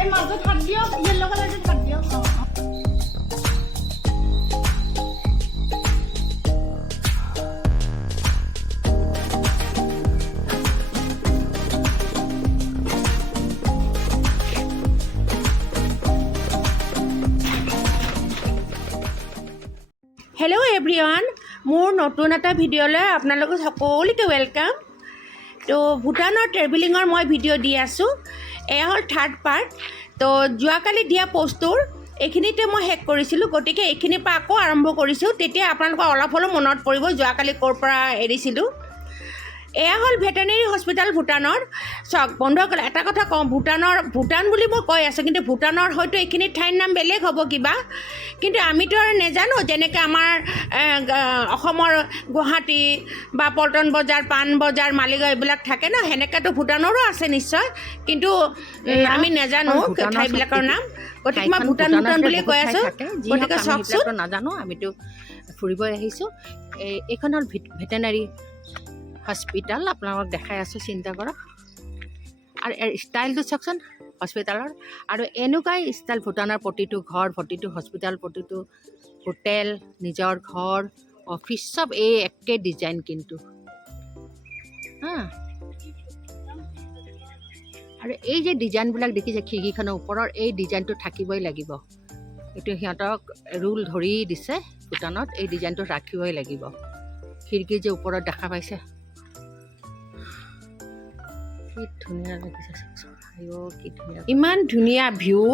এই মাজত হাত দিয়ক ইয়েলো কালাৰটো হাত দিয়ক হেল্ল' এভৰিৱান মোৰ নতুন এটা ভিডিঅ'লৈ আপোনালোকক সকলোকে ৱেলকাম তো ভূটানৰ ট্ৰেভেলিঙৰ মই ভিডিঅ' দি আছোঁ এয়া হ'ল থাৰ্ড পাৰ্ট তো যোৱাকালি দিয়া পষ্টটোৰ এইখিনিতে মই শেষ কৰিছিলোঁ গতিকে এইখিনিৰ পৰা আকৌ আৰম্ভ কৰিছোঁ তেতিয়া আপোনালোকৰ অলপ হ'লেও মনত পৰিব যোৱাকালি ক'ৰ পৰা এৰিছিলোঁ এয়া হ'ল ভেটেনেৰী হস্পিটেল ভূটানৰ চাওক বন্ধুসকল এটা কথা কওঁ ভূটান বুলি মই কৈ আছোঁ কিন্তু ভূটানৰ হয়তো এইখিনি ঠাইৰ নাম বেলেগ হ'ব কিবা কিন্তু আমিতো আৰু নেজানো যেনেকৈ আমাৰ অসমৰ গুৱাহাটী বা পল্টন বজাৰ পাণ বজাৰ মালিগাঁও এইবিলাক থাকে ন সেনেকৈতো ভূটানৰো আছে নিশ্চয় কিন্তু আমি নেজানো ঠাইবিলাকৰ নাম গতিকে মই ভূটান বুলি কৈ আছোঁ গতিকে চাওকচোন নাজানো আমিতো ফুৰিব আহিছোঁ এইখন হ'ল ভেটেনাৰী হস্পিটেল আপোনালোকক দেখাই আছোঁ চিন্তা কৰক আৰু ষ্টাইলটো চাওকচোন হস্পিটেলৰ আৰু এনেকুৱাই ষ্টাইল ভূটানৰ প্ৰতিটো ঘৰ প্ৰতিটো হস্পিটেল প্ৰতিটো হোটেল নিজৰ ঘৰ অফিচ চব এই একে ডিজাইন কিন্তু আৰু এই যে ডিজাইনবিলাক দেখিছে খিৰিকীখনৰ ওপৰৰ এই ডিজাইনটো থাকিবই লাগিব এইটো সিহঁতক ৰুল ধৰি দিছে ভূটানত এই ডিজাইনটো ৰাখিবই লাগিব খিৰিকী যে ওপৰত দেখা পাইছে ধুনীয়া লাগিছে কি ধুনীয়া ইমান ধুনীয়া ভিউ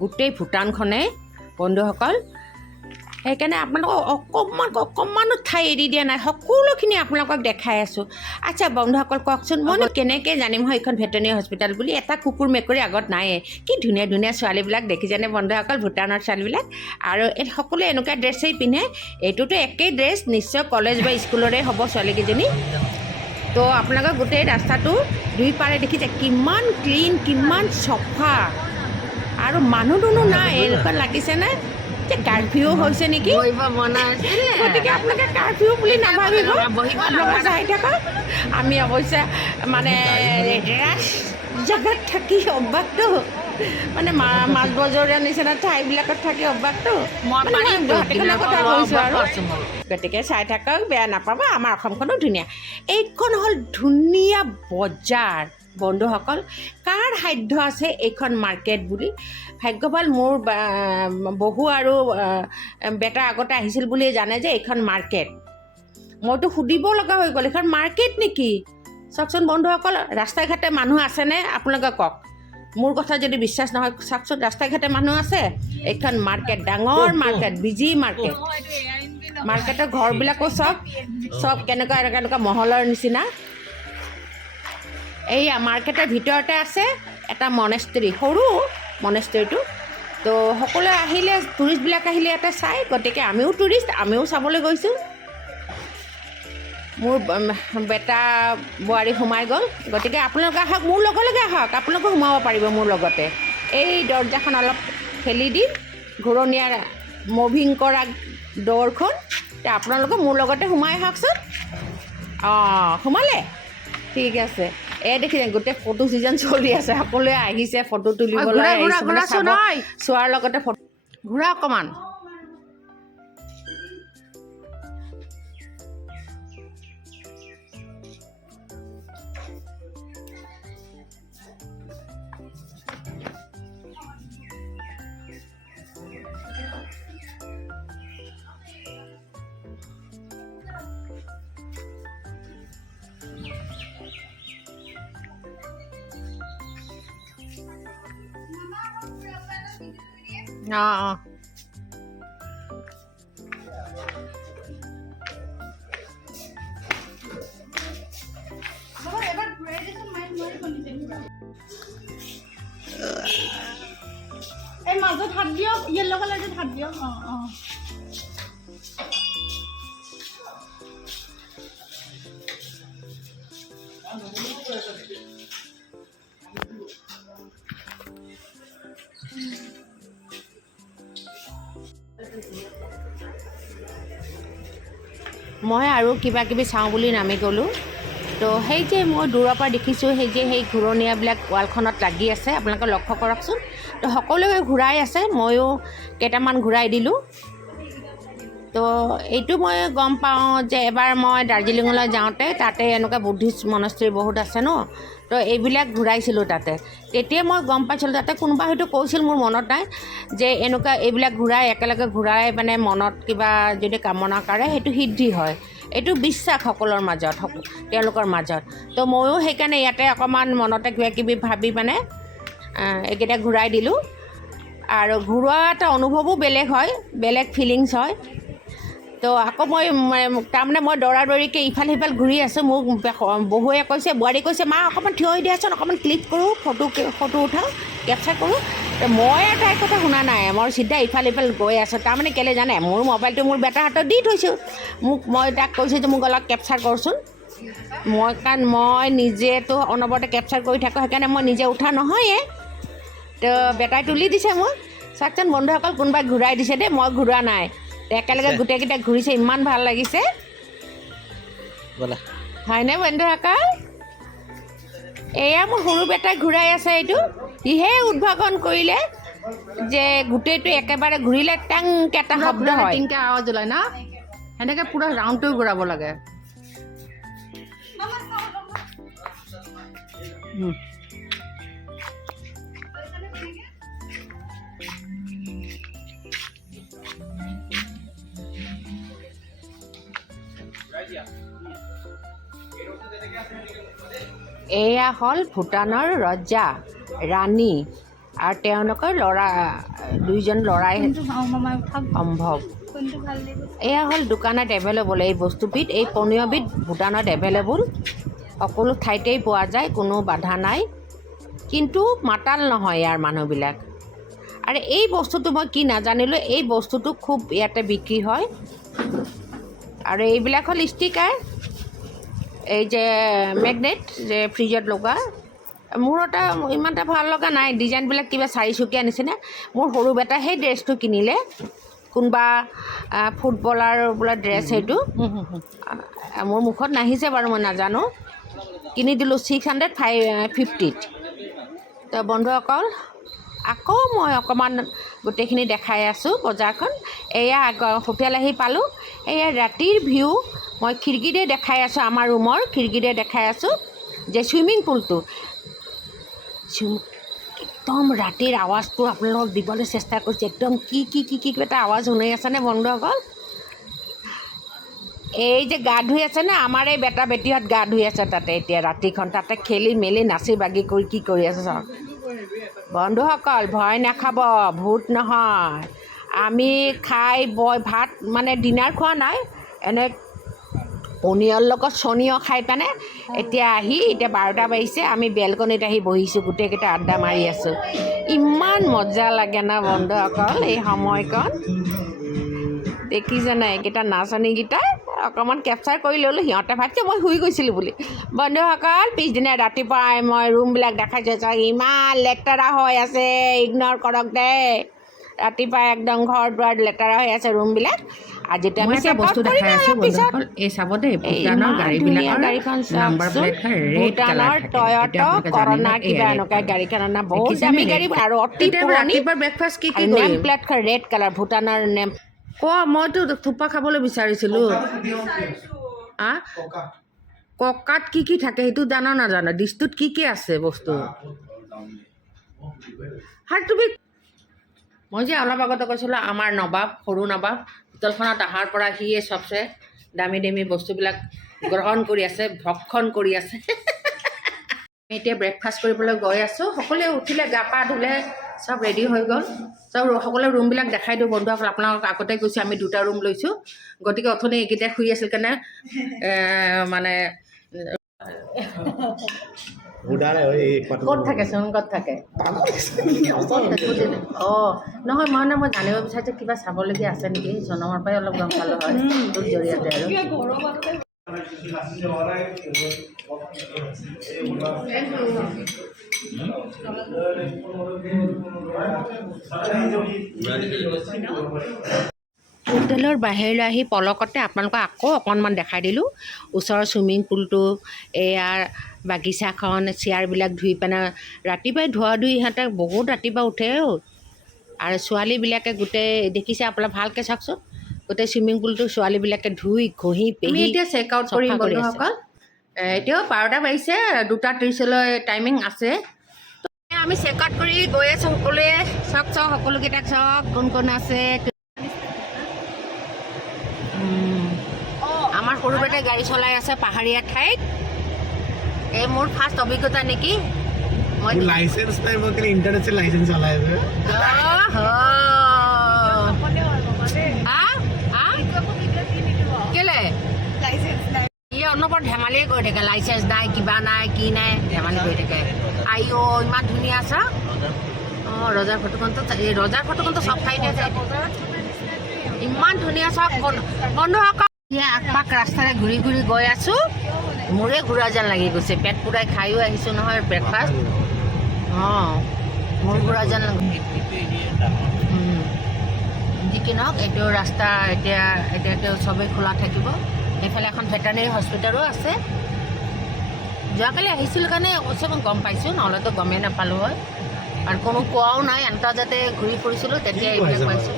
গোটেই ভূটানখনে বন্ধুসকল সেইকাৰণে আপোনালোকক অকণমানো ঠাই এৰি দিয়া নাই সকলোখিনি আপোনালোকক দেখাই আছোঁ আচ্ছা বন্ধুসকল কওকচোন মইনো কেনেকৈ জানিম হয় এইখন ভেটেনেৰী হস্পিটেল বুলি এটা কুকুৰ মেকুৰী আগত নায়ে কি ধুনীয়া ধুনীয়া ছোৱালীবিলাক দেখিছেনে বন্ধুসকল ভূটানৰ ছোৱালীবিলাক আৰু এই সকলোৱে এনেকুৱা ড্ৰেছেই পিন্ধে এইটোতো একেই ড্ৰেছ নিশ্চয় কলেজ বা স্কুলৰে হ'ব ছোৱালীকেইজনী তো আপোনালোকৰ গোটেই ৰাস্তাটো দুই পাৰে দেখিছে কিমান ক্লিন কিমান চফা আৰু মানুহ দুনুহ নাই এনেকুৱা লাগিছেনে যে কাৰফিউ হৈছে নেকি গতিকে আপোনালোকে কাৰফিউ বুলি নাভাবিব আপোনালোকে চাই থাকক আমি অৱশ্যে মানে ৰাস জেগাত থাকি অভ্যাসটো মানে মাছ বজাৰৰ নিচিনা ঠাইবিলাকত থাকি অভ্যাসটো গুৱাহাটীখনৰ কথা কৈছোঁ আৰু গতিকে চাই থাকক বেয়া নাপাব আমাৰ অসমখনো ধুনীয়া এইখন হ'ল ধুনীয়া বজাৰ বন্ধুসকল কাৰ সাধ্য আছে এইখন মাৰ্কেট বুলি ভাগ্যৱান মোৰ বহু আৰু বেটা আগতে আহিছিল বুলিয়ে জানে যে এইখন মাৰ্কেট মইতো সুধিব লগা হৈ গ'ল এইখন মাৰ্কেট নেকি চাওকচোন বন্ধুসকল ৰাস্তাই ঘাটে মানুহ আছেনে আপোনালোকে কওক মোৰ কথা যদি বিশ্বাস নহয় চাওকচোন ৰাস্তাই ঘাটে মানুহ আছে এইখন মাৰ্কেট ডাঙৰ মাৰ্কেট বিজি মাৰ্কেটৰ ঘৰবিলাকো চব কেনেকুৱা মহলৰ নিচিনা এইয়া মাৰ্কেটৰ ভিতৰতে আছে এটা মনেষ্ট্ৰী সৰু মনেষ্ট্ৰীটো তো সকলোৱে আহিলে টুৰিষ্টবিলাক আহিলে ইয়াতে চাই গতিকে আমিও টুৰিষ্ট আমিও চাবলৈ গৈছোঁ মোৰ বেটা বোৱাৰী সোমাই গ'ল গতিকে আপোনালোকে আহক মোৰ লগে আহক আপোনালোকেও সোমাব পাৰিব মোৰ লগতে এই দৰ্জাখন অলপ ঠেলি দিম ঘূৰণীয়া মুভিং কৰা দৰখন আপোনালোকে মোৰ লগতে সোমাই আহকচোন সোমালে ঠিক আছে এই দেখিছে গোটেই ফটো ছিজন চলি আছে সকলোৱে আহিছে ফটো তুলিবলৈ চোৱাৰ লগতে ফটো ঘূৰা অকণমান এই মাজত হাত দিয়ক ইয়েলো কালাৰটো হাত দিয়ক মই আৰু কিবা কিবি চাওঁ বুলি নামি গ'লোঁ তো সেই যে মই দূৰৰ পৰা দেখিছোঁ সেই ঘূৰণীয়াবিলাক ৱালখনত লাগি আছে, আপোনালোকে লক্ষ্য কৰকচোন। তো সকলোৱে ঘূৰাই আছে, ময়ো কেইটামান ঘূৰাই দিলোঁ। তো এইটো মই গম পাওঁ যে এবাৰ মই দাৰ্জিলিঙলৈ যাওঁতে তাতে এনেকুৱা বুদ্ধিষ্ট মনস্ত্ৰী বহুত আছে ন, তো এইবিলাক ঘূৰাইছিলোঁ তাতে। তেতিয়া মই গম পাইছিলোঁ, তাতে কোনোবা হয়তো কৈছিল, মোৰ মনত নাই, যে এনেকুৱা এইবিলাক ঘূৰাই একেলগে ঘূৰাই মানে মনত কিবা যদি কামনা কৰে সেইটো সিদ্ধি হয়। এইটো বিশ্বাস সকলৰ মাজত, তেওঁলোকৰ মাজত। তো ময়ো সেইকাৰণে ইয়াতে অকণমান মনতে কিবা কিবি ভাবি মানে এইকেইটা ঘূৰাই দিলোঁ। আৰু ঘূৰোৱা এটা অনুভৱো বেলেগ হয়, বেলেগ ফিলিংছ হয়। তো আকৌ মই তাৰমানে মই দৌৰাদৌৰিকৈ ইফাল সিফাল ঘূৰি আছোঁ। মোক বহুৱে কৈছে, বোৱাৰী কৈছে, মা অকণমান থিয় হৈ দিয়াচোন, অকণমান ক্লিক কৰোঁ, ফটো উঠাওঁ, কেপচাৰ কৰোঁ। তো মই আৰু তাইৰ কথা শুনা নাই, মই চিধা ইফাল সিফাল গৈ আছোঁ। তাৰমানে কেলৈ জানে, মোৰ মোবাইলটো মোৰ বেটাৰ হাতত দি থৈছোঁ। মই তাক কৈছোঁ যে মোক অলপ কেপচাৰ কৰচোন। কাৰণ মই নিজেতো অনবৰতে কেপচাৰ কৰি থাকোঁ, সেইকাৰণে মই নিজে উঠা নহয়ে। তো বেটাই তুলি দিছে মোক, চাওকচোন বন্ধুসকল, কোনোবাই ঘূৰাই দিছে দেই, মই ঘূৰোৱা নাই। একেলগে গোটেইকেইটা ঘূৰিছে, ইমান ভাল লাগিছে হয়নে বন্ধুসকল? এয়া মোৰ সৰু বেটাই ঘূৰাই আছে। এইটো সিহে উদ্ভাৱন কৰিলে যে গোটেইটো একেবাৰে ঘূৰিলে টাংকৈ এটা শব্দ হয়, টিংকৈ আৱাজ ওলায় না, সেনেকৈ পূৰা ৰাউণ্ডটো ঘূৰাব লাগে। এয়া হ'ল ভূটানৰ ৰজা ৰাণী আৰু তেওঁলোকৰ দুইজন ল'ৰাই সম্ভৱ। এয়া হ'ল দোকানত এভেইলেবল এই বস্তুবিধ, এই পনীয়বিধ ভূটানত এভেইলেবল, সকলো ঠাইতেই পোৱা যায়, কোনো বাধা নাই। কিন্তু মাতাল নহয় ইয়াৰ মানুহবিলাক। আৰু এই বস্তুটো মই কি নাজানিলোঁ, এই বস্তুটো খুব ইয়াতে বিক্ৰী হয়। আৰু এইবিলাক হ'ল ষ্টিকাৰ, এই যে মেগনেট যে ফ্ৰিজত লগা। মোৰ এটা ইমান এটা ভাল লগা নাই, ডিজাইনবিলাক কিবা চাৰিচুকীয়া নিচিনা। মোৰ সৰু বেটাই সেই ড্ৰেছটো কিনিলে, কোনোবা ফুটবলাৰ বোলে ড্ৰেছ, সেইটো মোৰ মুখত নাহিছে বাৰু, মই নাজানো। কিনি দিলোঁ 650ত। তো বন্ধুসকল, আকৌ মই অকণমান গোটেইখিনি দেখাই আছোঁ বজাৰখন। এয়া হোটেল আহি পালোঁ, এয়া ৰাতিৰ ভিউ মই খিৰিকীৰে দেখাই আছোঁ, আমাৰ ৰুমৰ খিৰিকীৰে দেখাই আছোঁ যে ছুইমিং পুলটো একদম ৰাতিৰ আৱাজটো আপোনালোকক দিবলৈ চেষ্টা কৰিছোঁ। একদম কি এটা আৱাজ শুনি আছেনে বন্ধুসকল? এই যে গা ধুই আছে নে, আমাৰ এই বেটা বেটীহঁত গা ধুই আছে তাতে, এতিয়া ৰাতিখন তাতে খেলি মেলি নাচি বাগি কৰি কি কৰি আছে চাওক বন্ধুসকল। ভয় নাখাব, ভূত নহয়। আমি খাই বই ভাত মানে ডিনাৰ খোৱা নাই, এনে পনীয়ৰ লগত চনীয় খাই পেনে এতিয়া 12টা বাজিছে, আমি বেলকনিত আহি বহিছোঁ, গোটেইকেইটা আড্ডা মাৰি আছোঁ। ইমান মজা লাগে না বন্ধুসকল এই সময়কণ। দেখিছেনে এইকেইটা নাচনীকেইটা? অকণমান কেপচাৰ কৰি ল'লোঁ, সিহঁতে ভাবিছে মই শুই গৈছিলোঁ বুলি। বন্ধুসকল, পিছদিনা ৰাতিপুৱাই মই ৰুমবিলাক দেখাইছোঁ, চাওক ইমান লেতেৰা হৈ আছে, ইগন'ৰ কৰক দেই। ৰাতিপুৱাই একদম ঘৰ দুৱাৰ লেতেৰা হৈ আছে ৰুমবিলাক। আজিতো আমি বস্তু দেখাই আছোঁ বন্ধুসকল, এই চাব দেই, ভূটানৰ গাড়ীবিলাকৰ নাম্বাৰ প্লেটখন ৰেড কালাৰ থাকে। টয়টা কৰোনা কিবা এনেকুৱা গাড়ীখনৰ নাম, বহুত দামী গাড়ী আৰু অতি পুৰণি। ৰাতিপুৱা ব্ৰেকফাষ্ট কি নেম প্লেটখন ৰেড কালাৰ, ভূটানৰ নেম। মইতো থোপা খাবলৈ বিচাৰিছিলোঁ। ককাত কি থাকে সেইটো জানো নাজানো, ডিছটোত কি আছে বস্তু? আৰু তুমি, মই যে অলপ আগতে কৈছিলোঁ আমাৰ নবাব, সৰু নবাব, হোটেলখনত অহাৰ পৰা সিয়ে চবচে দামী বস্তুবিলাক গ্ৰহণ কৰি আছে, ভক্ষণ কৰি আছে। এতিয়া ব্ৰেকফাষ্ট কৰিবলৈ গৈ আছোঁ। সকলোৱে উঠিলে, গা পা ধুলে, চব ৰেডি হৈ গ'ল। চব সকলোৱে ৰুমবিলাক দেখাই দিওঁ বন্ধুসকল। আপোনালোকক আগতে কৈছোঁ আমি 2টা ৰুম লৈছোঁ, গতিকে অথনি এইকেইটাই শুই আছিল কাৰণে মানে ক'ত থাকেচোন, ক'ত থাকে? অঁ নহয়, মই জানিব বিচাৰিছোঁ কিবা চাবলগীয়া আছে নেকি, জনমৰ পৰাই অলপ গম পালোঁ হয় তোৰ জৰিয়তে। আৰু হোটেলৰ বাহিৰলৈ আহি পলকতে আপোনালোকক আকৌ অকণমান দেখাই দিলোঁ ওচৰৰ চুইমিং পুলটো, এয়াৰ বাগিচাখন, চেয়াৰবিলাক ধুই পিনে ৰাতিপুৱাই ধোৱা ধুই ইহঁতে বহুত ৰাতিপুৱা উঠে আৰু ছোৱালীবিলাকে গোটেই দেখিছে আপোনালোক ভালকৈ চাওকচোন, গোটেই চুইমিং পুলটো ছোৱালীবিলাকে ধুই ঘঁহি পেহি এতিয়া চেক আউট কৰি বন্ধুসকল। এতিয়াও 12টা বাজিছে, 2:30লৈ টাইমিং আছে। আমি চেক আউট কৰি গৈ আছোঁ সকলোৱে। চাওক সকলোকেইটাক চাওক কোন কোন আছে। আমাৰ সৰু বেটাই গাড়ী চলাই আছে পাহাৰীয়া ঠাইত। এই মোৰ ফাৰ্ষ্ট অভিজ্ঞতা নেকি। মই লাইসেন্স নাই, মই কেলে ইন্টাৰনেশ্যনেল লাইসেন্স চলাই আছে। কেলে ই অনবৰত ধেমালিয়ে কৰি থাকে, লাইচেন্স নাই, কিবা নাই, কি নাই, ধেমালি কৰি থাকে। আইঅ ইমান ধুনীয়া আছে। অঁ ৰজাৰ ফটোখনটো, এই ৰজাৰ ফটোখনটো চব ঠাইতে আছে, ইমান ধুনীয়া চাওক বন্ধুসকল। আগপাক ৰাস্তাৰে ঘূৰি ঘূৰি গৈ আছোঁ, মোৰে ঘূৰা যেন লাগি গৈছে। পেট পুৰাই খায়ো আহিছোঁ নহয় ব্ৰেকফাষ্ট। অঁ মোৰ ঘূৰা যেন যি কি নহওক এইটো ৰাস্তা এতিয়াতো চবেই খোলা থাকিব। এইফালে এখন ভেটেনেৰী হস্পিটেলো আছে। যোৱাকালি আহিছিলোঁ কাৰণে অৱশ্যে মই গম পাইছোঁ, নহ'লেতো গমেই নাপালোঁ হয়। আৰু কোনো কোৱাও নাই, এটা যাতে ঘূৰি ফুৰিছিলোঁ তেতিয়া এইবিলাক পাইছোঁ।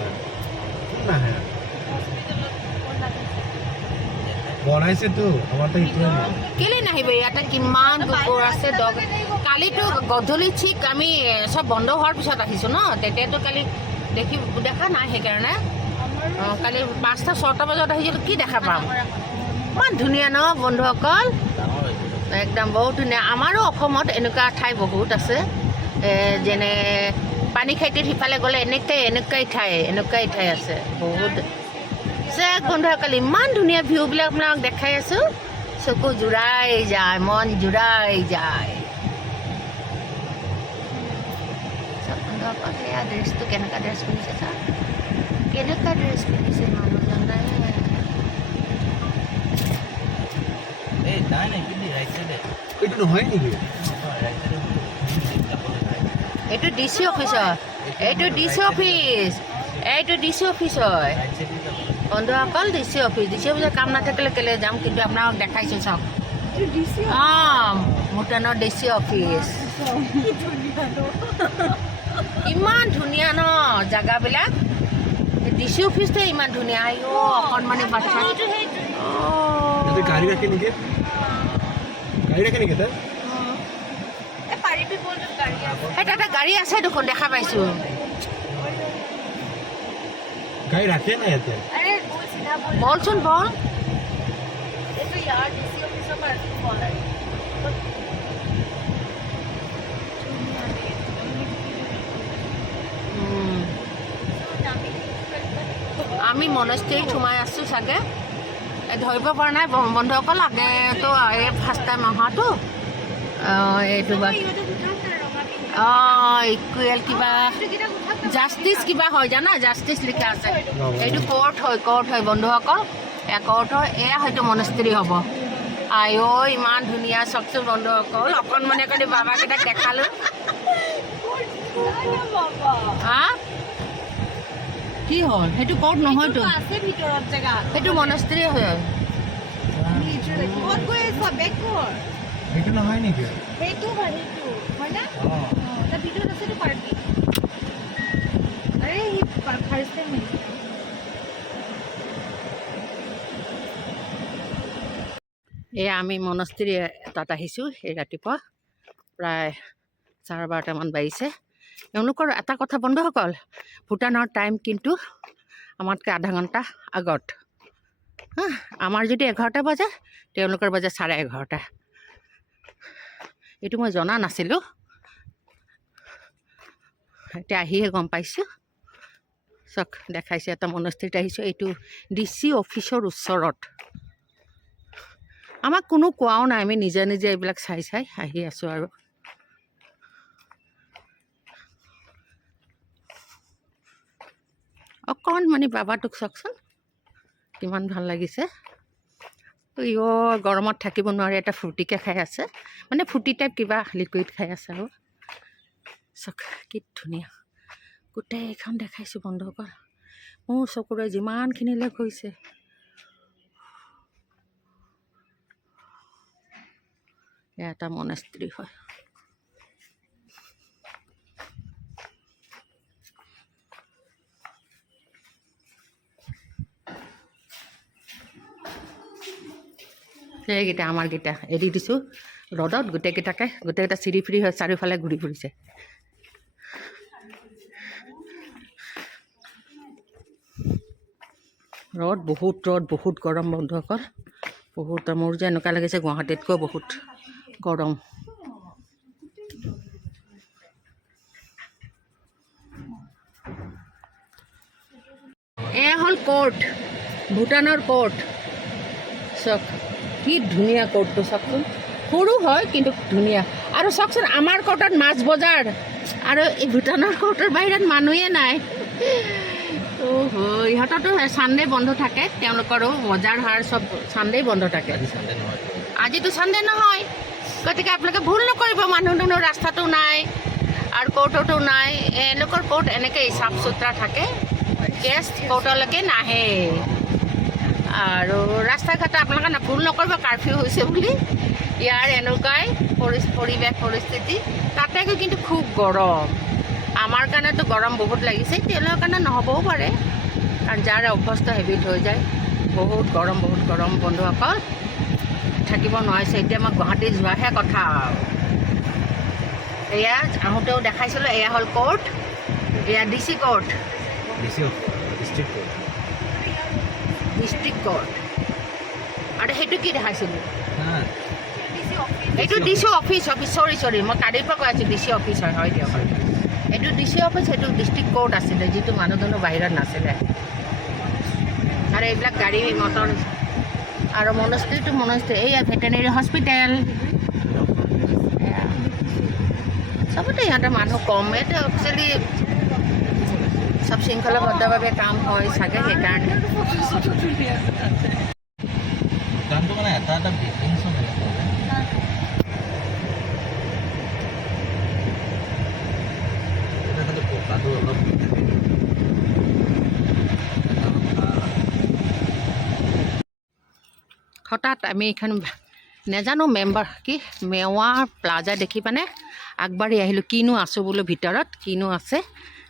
কেলে নাহিব, ইয়াতে কিমান কুকুৰ আছে। কালিতো গধূলি ঠিক আমি চব বন্ধ হোৱাৰ পিছত আহিছোঁ ন, তেতিয়াতো কালি দেখা নাই। সেইকাৰণে কালি 5টা-6টা বজাত আহিছিলোঁ, কি দেখা পাম। ইমান ধুনীয়া ন বন্ধুসকল, একদম বহুত ধুনীয়া। আমাৰো অসমত এনেকুৱা ঠাই বহুত আছে, যেনে পানীখাইটিৰ সিফালে গ'লে এনেকুৱাই ঠাই আছে বহুত। বন্ধুসকল ইমান ধুনীয়া ভিউবিলাক আপোনাক দেখাই আছোঁ, চকু জোৰাই যায়, মন জোৰাই যায়। বন্ধুসকল সেয়া ড্ৰেছটো কেনেকুৱা ড্ৰেছ পিন্ধিছে চা, কেনেকুৱা ড্ৰেছ পিন্ধিছে মানুহজনে। এইটো নহয় নেকি? এইটো DC অফিচ হয়, এইটো DC অফিচ হয় বন্ধুসকল। DC অফিচত কাম নাথাকিলে কেলে যাম, কিন্তু আপোনাক দেখাইছোঁ চাওক। অঁ ভূটানৰ DC অফিচ। ইমান ধুনীয়া ন জেগাবিলাক। DC অফিচটোৱে ইমান ধুনীয়া। আইঅ অকণমানি বাচ্ছা। গাড়ী ৰাখে নেকি? তাতে গাড়ী আছে দেখোন, দেখা পাইছোঁ। গাড়ী ৰাখে নাই ইয়াতে? বলচোন বল। আমি মনেষ্ট্ৰীত সোমাই আছোঁ চাগে, ধৰিব পৰা নাই বন্ধুসকল। আগেতো এই ফাৰ্ষ্ট টাইম অহাটো। এইটো ইকুৱেল কিবা জাষ্টিচ কিবা হয় জানা, জাষ্টিচ লিখা আছে। এইটো কোৰ্ট হয় বন্ধুসকল, কোৰ্ট হয়। এয়া হয়তো মনেষ্ট্ৰী হ'ব। আইঅ ইমান ধুনীয়া চাওকচোন বন্ধুসকল। অকণমানে কাৰণে বাবাকেইটাক দেখালোঁ। হা কি হ'ল? সেইটো কোৰ্ট নহয়তো, সেইটো মনেষ্ট্ৰী হয়। এইটো নহয় নেকি? এয়া আমি মনেষ্ট্ৰী তাত আহিছোঁ। এই ৰাতিপুৱা প্ৰায় 12:30মান বাজিছে। এওঁলোকৰ এটা কথা বন্ধুসকল, ভূটানৰ টাইম কিন্তু আমাতকৈ আধা ঘণ্টা আগত। আমাৰ যদি 11টা বাজে, তেওঁলোকৰ বাজে 11:30। এইটো মই জনা নাছিলোঁ, এতিয়া আহিহে গম পাইছোঁ। চাওক দেখাইছে, এটা মনেষ্ট্ৰীত আহিছোঁ। এইটো DC অফিচৰ ওচৰত। আমাক কোনো কোৱাও নাই, আমি নিজে এইবিলাক চাই আহি আছোঁ। আৰু অকণমানি বাবাটোক চাওকচোন, কিমান ভাল লাগিছে। গৰমত থাকিব নোৱাৰি, এটা ফ্ৰুটিকে খাই আছে, মানে ফ্ৰুটি টাইপ কিবা লিকুইড খাই আছে। আৰু চাওক কি ধুনীয়া, গোটেইখন দেখাইছোঁ বন্ধুসকল। মোৰ চকুৰে যিমানখিনিলৈ গৈছে। এয়া এটা মনেষ্ট্ৰী হয়। সেইকেইটা আমাৰকেইটা এৰি দিছোঁ ৰ'দত, গোটেইকেইটা চিৰি ফ্ৰী হৈ চাৰিওফালে ঘূৰি ফুৰিছে। বহুত গৰম বন্ধুসকল, বহুত। মোৰ যে এনেকুৱা লাগিছে গুৱাহাটীতকৈ বহুত গৰম। এয়া হ'ল কোৰ্ট, ভূটানৰ কোৰ্ট। চাওক কি ধুনীয়া কোৰ্টটো, চাওকচোন। সৰু হয় কিন্তু ধুনীয়া। আৰু চাওকচোন আমাৰ কোৰ্টত মাছ বজাৰ, আৰু এই ভূটানৰ কোৰ্টৰ বাহিৰত মানুহে নাই। ইহঁততো ছানডে বন্ধ থাকে, তেওঁলোকৰো বজাৰ হাট চব ছানডে বন্ধ থাকে। আজিতো ছানডে নহয়, গতিকে আপোনালোকে ভুল নকৰিব। মানুহ দুনুহ ৰাস্তাটো নাই আৰু কোৰ্টতো নাই। এওঁলোকৰ কোৰ্ট এনেকৈ চাফ চুতৰা থাকে, গেষ্ট কোৰ্টলৈকে নাহে। আৰু ৰাস্তা ঘাট আপোনালোকে ভুল নকৰিব কাৰফিউ হৈছে বুলি। ইয়াৰ এনেকুৱাই পৰিৱেশ পৰিস্থিতি। তাতে কিন্তু খুব গৰম। আমাৰ কাৰণেতো গৰম বহুত লাগিছে, তেওঁলোকৰ কাৰণে নহ'বও পাৰে, কাৰণ যাৰ অভ্যস্ত হেবিট হৈ যায়। বহুত গৰম বন্ধুসকল, থাকিব নোৱাৰিছে। এতিয়া মই গুৱাহাটী যোৱাহে কথা। এয়া আহোঁতেও দেখাইছিলোঁ, এয়া হ'ল কোৰ্ট, এয়া DC কোৰ্ট, ডিষ্ট্ৰিক্ট কোৰ্ট। আৰু সেইটো কি দেখাইছিলোঁ? এইটো DC অফিচ। চৰি মই কালিৰ পৰা কৈ আছোঁ DC অফিচ হয় দিয়ক। এইটো DC অফিচ, সেইটো ডিষ্ট্ৰিক্ট কোৰ্ট আছিলে, যিটো মানুহ দুনুহ বাহিৰত নাছিলে। আৰু এইবিলাক গাড়ী মটৰ। আৰু মনেষ্ট্ৰীটো এয়া ভেটেনেৰী হস্পিটেল। চবতে ইহঁতৰ মানুহ কম। এইটো একচুৱেলি চব শৃংখলাবদ্ধভাৱে কাম হয় চাগে, সেইকাৰণে। হঠাৎ আমি এইখন নেজানো মেৱা প্লাজা দেখি পানে আগবাঢ়ি আহিলোঁ। কিনো আছোঁ বোলো ভিতৰত, কিনো আছে।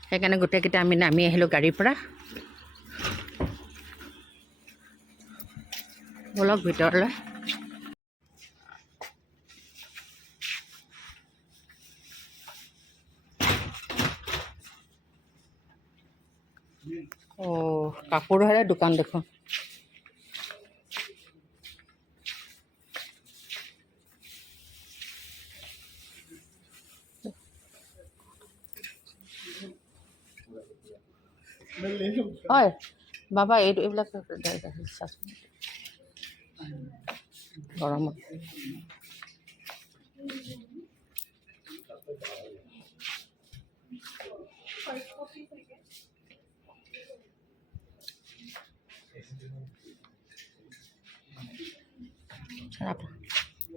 সেইকাৰণে গোটেইকেইটা আমি নামি আহিলোঁ গাড়ীৰ পৰা। বলক ভিতৰলৈ। কাপোৰৰে দোকান দেখোন। হয় বাবা, এইবিলাক গৰমত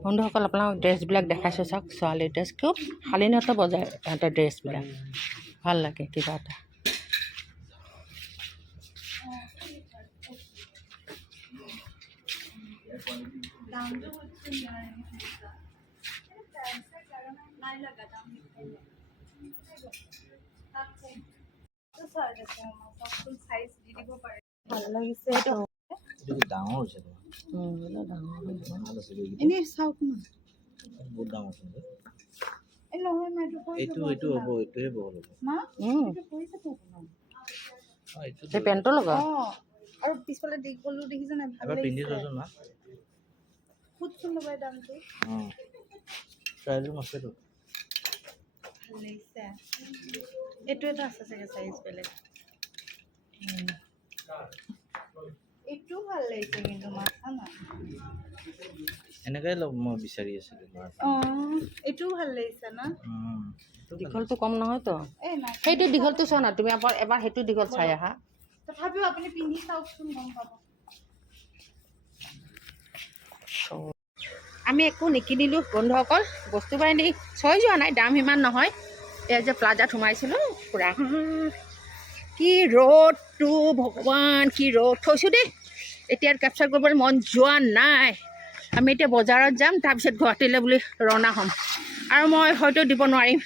বন্ধুসকল, আপোনালোকক ড্ৰেছবিলাক দেখাইছোঁ চাওক। ছোৱালীৰ ড্ৰেছ খুব শালীনতা বজায় তাহাঁতৰ ড্ৰেছবিলাক, ভাল লাগে কিবা এটা। ভাল লাগিছে। ডাঙৰ হৈছে এনেই চাওক না। বহুত দাম আছে। নহয় মা, এইটো হ'ব, এইটোহে বহল হ'ব। মা এই পেণ্টটো লগা। আৰু পিছফালে দীঘলো দেখিছে নাই? ভাল এবাৰ পিন্ধি লাগিছে। চোৱাচোন না। সুধচোন ল'বাই দামটো। ট্ৰায়েল ৰুম আছেতো। ভাল লাগিছে। এইটো এটা আছে চাগে চাইজ বেলেগ। এইটো ভাল লাগিছে কিন্তু মাথা নাই। এনেকাই লগ মই বিচাৰি আছিলোঁ। এইটোও ভাল লাগিছে না? দীঘলটো কম নহয়তো। এই নাই, সেইটো দীঘলটো চোৱা না তুমি, এবাৰ সেইটো দীঘল চাই আহা। তথাপিও আপুনি পিন্ধি চাওকচোন, গম পাব। আমি একো নিকিনিলোঁ বন্ধুসকল, বস্তু বাহিনী চই যোৱা নাই, দাম সিমান নহয়। এয়া যে প্লাজাত সোমাইছিলোঁ, পুৰা কি ৰ'দটো ভগৱান, কি ৰ'দ। থৈছোঁ দেই, এতিয়া কেপচাৰ কৰিবলৈ মন যোৱা নাই। আমি এতিয়া বজাৰত যাম, তাৰপিছত গুৱাহাটীলৈ বুলি ৰাওনা হ'ম। আৰু মই হয়তো দিব নোৱাৰিম,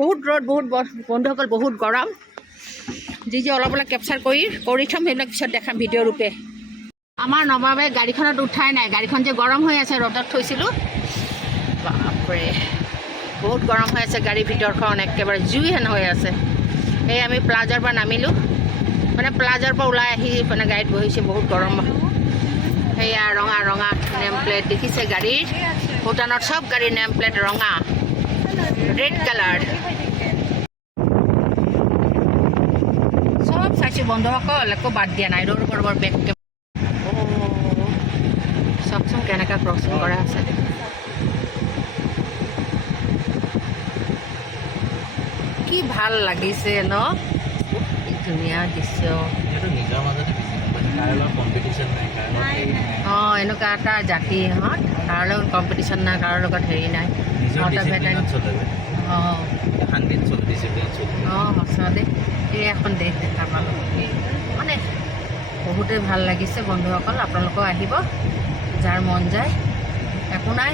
বহুত ৰ'দ, বহুত বন্ধুসকল, বহুত গৰম। যি অলপ অলপ কেপচাৰ কৰি থ'ম, সেইবিলাক পিছত দেখাম ভিডিঅ' ৰূপে। আমাৰ নবাবে গাড়ীখনত উঠাই নাই, গাড়ীখন যে গৰম হৈ আছে, ৰ'দত থৈছিলোঁ। বাপৰে, বহুত গৰম হৈ আছে গাড়ীৰ ভিতৰখন, একেবাৰে জুই হেন হৈ আছে। এই আমি প্লাজাৰ পৰা নামিলোঁ, মানে প্লাজাৰ পৰা ওলাই আহি মানে গাড়ীত বহিছে, বহুত গৰম। সেয়া ৰঙা ৰঙা নেম প্লেট দেখিছে গাড়ীৰ, ভূটানত চব গাড়ীৰ নেম প্লেট ৰঙা, ৰেড কালাৰ। চব চাইছোঁ বন্ধুসকল, একো বাদ দিয়া নাই। ৰ'বৰ বেগ চাওকচোন কেনেকৈ ক্ৰচিং কৰা আছে। কি ভাল লাগিছে ন, কি ধুনীয়া দৃশ্য। নিজৰ মাজতে কাৰো লগত কম্পিটিশ্যন নাই, অঁ, এনেকুৱা এটা জাতি ইহঁত, কাৰো লগত কম্পিটিশ্যন নাই, কাৰো লগত হেৰি নাই। অঁ অঁ, সঁচা দেই। এই এখন দেশ দেখা পালোঁ, মানে বহুতেই ভাল লাগিছে বন্ধুসকল। আপোনালোকেও আহিব, যাৰ মন যায়। একো নাই,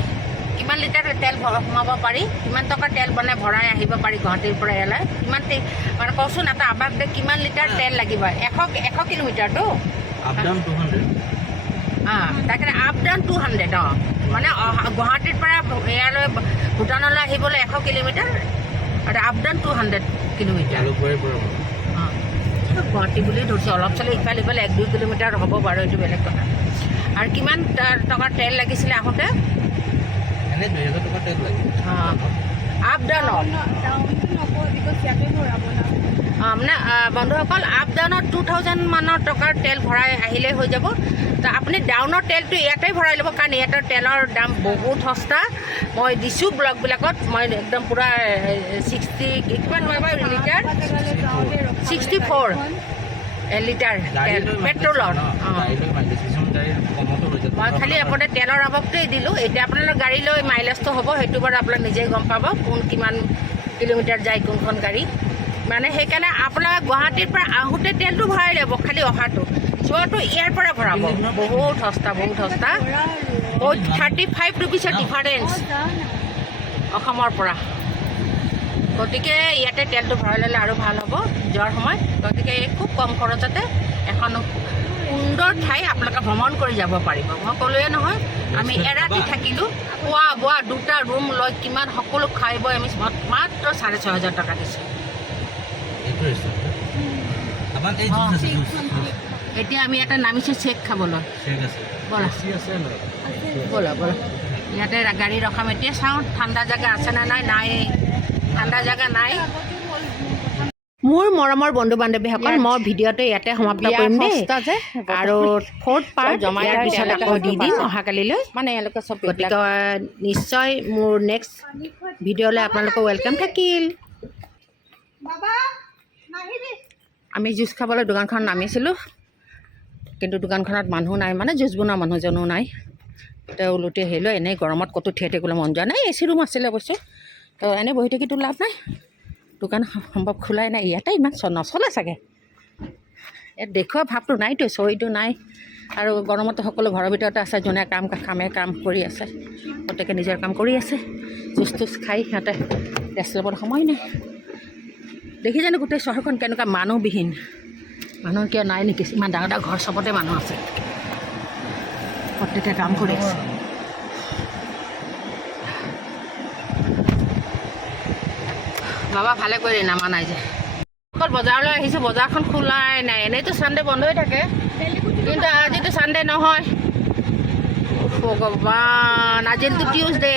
কিমান লিটাৰ তেল সোমাব পাৰি, কিমান টকা তেল মানে ভৰাই আহিব পাৰি গুৱাহাটীৰ পৰা ইয়ালৈ, কিমান মানে কওকচোন, এটা আবাক দে কিমান লিটাৰ তেল লাগিব? 100 কিলোমিটাৰটো, তাকে আপ ডাউন 200। অঁ, মানে গুৱাহাটীৰ পৰা ইয়ালৈ ভূটানলৈ আহিবলৈ 100 কিলোমিটাৰ, আৰু আপ ডাউন 200 কিলোমিটাৰ। অঁ, গুৱাহাটী বুলি ধৰিছোঁ, অলপ চলপ ইফালে ইফালে 1-2 কিলোমিটাৰ হ'ব বাৰু, এইটো বেলেগ কথা। আৰু কিমান টকাৰ তেল লাগিছিলে আহোঁতে? এনে 2000 টকা তেল লাগে। অঁ, আপ ডাউনত মানে বন্ধুসকল, আপ ডাউনত 2000 মানৰ টকাৰ তেল ভৰাই আহিলে হৈ যাব। তো আপুনি ডাউনৰ তেলটো ইয়াতে ভৰাই ল'ব, কাৰণ ইয়াতে তেলৰ দাম বহুত সস্তা। মই দিছোঁ ব্লগবিলাকত, মই একদম পূৰা 60 কিমান লিটাৰ, 64 লিটাৰ তেল পেট্ৰলৰ। মই খালি আপোনাৰ তেলৰ অভাৱটোৱেই দিলোঁ। এতিয়া আপোনালোকৰ গাড়ী লৈ মাইলেজটো হ'ব, সেইটো বাৰু আপোনালোক নিজেই গম পাব, কিমান কিলোমিটাৰ যায় কোনখন গাড়ী। মানে সেইকাৰণে আপোনাৰ গুৱাহাটীৰ পৰা আহোঁতে তেলটো ভৰাই ল'ব, খালি অহাটো, যোৱাটো ইয়াৰ পৰা ভৰাব। বহুত সস্তা, বহুত সস্তা, 35 ৰুপিছৰ ডিফাৰেঞ্চ অসমৰ পৰা। গতিকে ইয়াতে তেলটো ভৰাই ল'লে আৰু ভাল হ'ব যোৱাৰ সময়ত। গতিকে খুব কম খৰচতে এখন সুন্দৰ ঠাই আপোনালোকে ভ্ৰমণ কৰি যাব পাৰিব। মই ক'লোৱে নহয়, আমি এৰাতি থাকিলোঁ, খোৱা বোৱা 2টা ৰুম লৈ কিমান সকলো খাই বৈ আমি মাত্ৰ 6500 টকা দিছোঁ। এতিয়া আমি ইয়াতে নামিছোঁ চেক খাবলৈ। ব'লা ব'লা ব'লা, ইয়াতে গাড়ী ৰখাম। এতিয়া চাওঁ ঠাণ্ডা জেগা আছে নে নাই। নাই, ঠাণ্ডা জেগা নাই। মোৰ মৰমৰ বন্ধু বান্ধৱীসকল, মই ভিডিঅ'টো ইয়াতে সমাপ্ত কৰিম দেই, আৰু 4th পাৰ্ট ইয়াৰ পিছত আকৌ দি দিম অহাকালিলৈ। মানে এওঁলোকে চব, গতিকে নিশ্চয় মোৰ নেক্সট ভিডিঅ'লৈ আপোনালোকৰ ৱেলকাম থাকিল। আমি জুচ খাবলৈ দোকানখন নামিছিলোঁ, কিন্তু দোকানখনত মানুহ নাই, মানে জুচ বনোৱা মানুহজনো নাই। তেওঁ ওলটি আহিলোঁ, এনেই গৰমত ক'তো থিয় থাকিবলৈ মন যোৱা নাই। AC ৰুম আছিলে অৱশ্যে, তো এনেই বহি থাকিতো লাভ নাই। দোকান সম্ভৱ খোলাই নাই, ইয়াতে ইমান নচলে চাগে। ইয়াত দেখুওৱা ভাৱটো নাইতো, চহীটো নাই। আৰু গৰমতো সকলো ঘৰৰ ভিতৰতে আছে, যোনে কাম কৰি আছে, প্ৰত্যেকে নিজৰ কাম কৰি আছে। জুচ তুচ খাই সিহঁতে ৰেষ্ট ল'বৰ সময় নাই। দেখিছেনে গোটেই চহৰখন কেনেকুৱা মানুহবিহীন? মানুহ কিয় নাই নেকি? ইমান ডাঙৰ ডাঙৰ ঘৰ, চবতে মানুহ আছে, প্ৰত্যেকে কাম কৰি আছে। বাবা ভালে কৰি নামা নাই যে। অকল বজাৰলৈ আহিছোঁ, বজাৰখন খোলাই নাই। এনেইতো ছানডে বন্ধ হৈ থাকে, কিন্তু আজিতো ছানডে নহয়। ভগৱান, আজিতো টিউজডে।